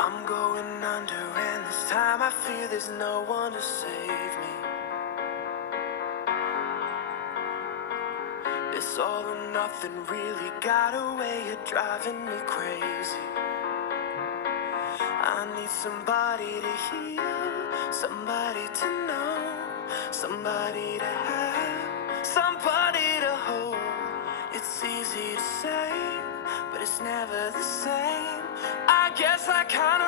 I'm going under, and this time I fear there's no one to save me. This all or nothing really got a way of driving me crazy. I need somebody to hear, somebody to know, somebody to have, somebody to hold. It's easy to say, but it's never the same. I guess I kinda